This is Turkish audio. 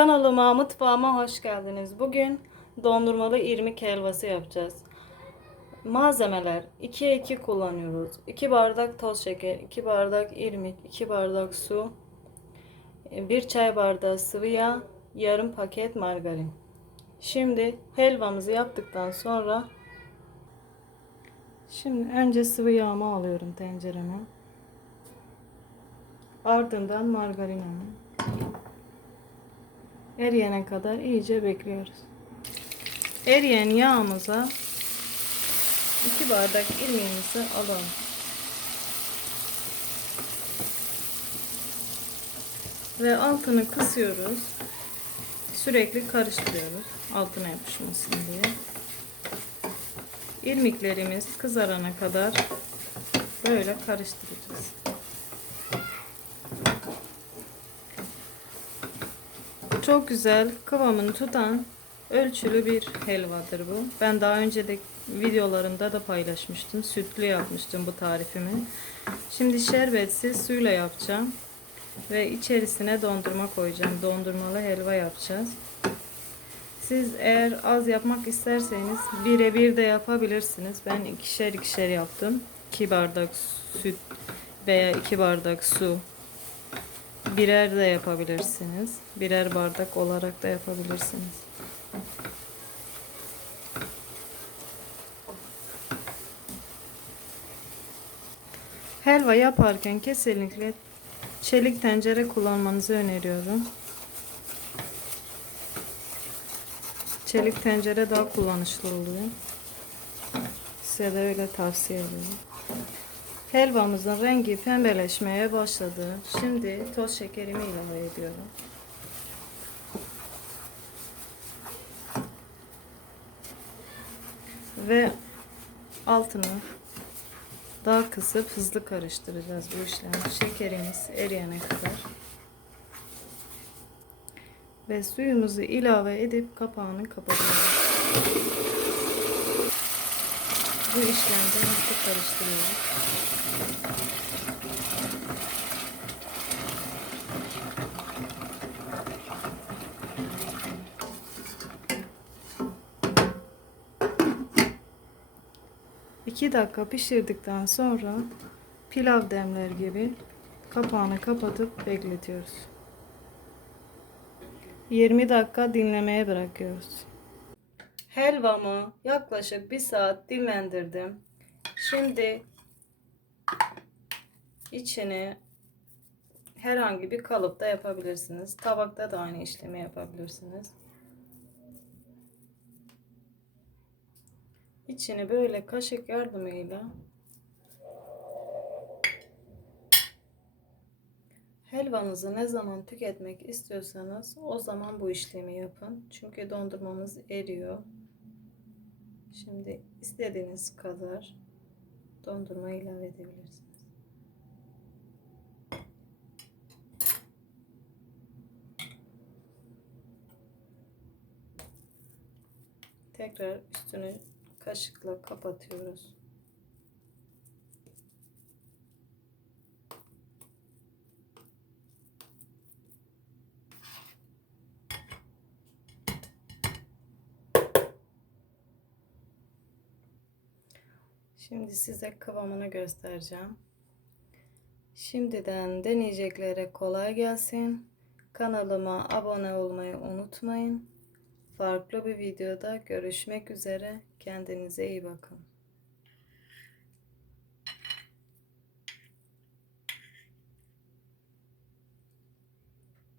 Kanalıma, mutfağıma hoş geldiniz. Bugün dondurmalı irmik helvası yapacağız. Malzemeler 2'ye 2 kullanıyoruz. 2 bardak toz şeker, 2 bardak irmik, 2 bardak su, 1 çay bardağı sıvı yağ, yarım paket margarin. Şimdi helvamızı yaptıktan sonra Şimdi önce sıvı yağımı alıyorum tencereme. Ardından margarinimi. Eriyene kadar iyice bekliyoruz. Eriyen yağımıza 2 bardak irmiğimizi alalım. Ve altını kısıyoruz. Sürekli karıştırıyoruz. Altına yapışmasın diye. İrmiklerimiz kızarana kadar böyle karıştıracağız. Çok güzel kıvamını tutan ölçülü bir helvadır bu. Ben daha önce de videolarımda da paylaşmıştım. Sütlü yapmıştım bu tarifimi. Şimdi şerbetsiz suyla yapacağım. Ve içerisine dondurma koyacağım. Dondurmalı helva yapacağız. Siz eğer az yapmak isterseniz birebir de yapabilirsiniz. Ben ikişer ikişer yaptım. 2 bardak süt veya 2 bardak su birer de yapabilirsiniz. Birer bardak olarak da yapabilirsiniz. Helva yaparken kesinlikle çelik tencere kullanmanızı öneriyorum. Çelik tencere daha kullanışlı oluyor. Size de öyle tavsiye ediyorum. Helvamızın rengi pembeleşmeye başladı. Şimdi toz şekerimi ilave ediyorum. Ve altını daha kısıp hızlı karıştıracağız bu işlemi. Şekerimiz eriyene kadar. Ve suyumuzu ilave edip kapağını kapatıyoruz. Bu işlemde hızlı karıştırıyoruz. İki dakika pişirdikten sonra pilav demler gibi kapağını kapatıp bekletiyoruz. 20 dakika dinlemeye bırakıyoruz. Helvamı yaklaşık bir saat dinlendirdim. Şimdi içini herhangi bir kalıpta yapabilirsiniz. Tabakta da aynı işlemi yapabilirsiniz. İçini böyle kaşık yardımıyla helvanızı ne zaman tüketmek istiyorsanız o zaman bu işlemi yapın. Çünkü dondurmamız eriyor. Şimdi istediğiniz kadar dondurma ilave edebilirsiniz. Tekrar üstünü kaşıkla kapatıyoruz. Şimdi size kıvamını göstereceğim. Şimdiden deneyeceklere kolay gelsin. Kanalıma abone olmayı unutmayın. Farklı bir videoda görüşmek üzere. Kendinize iyi bakın.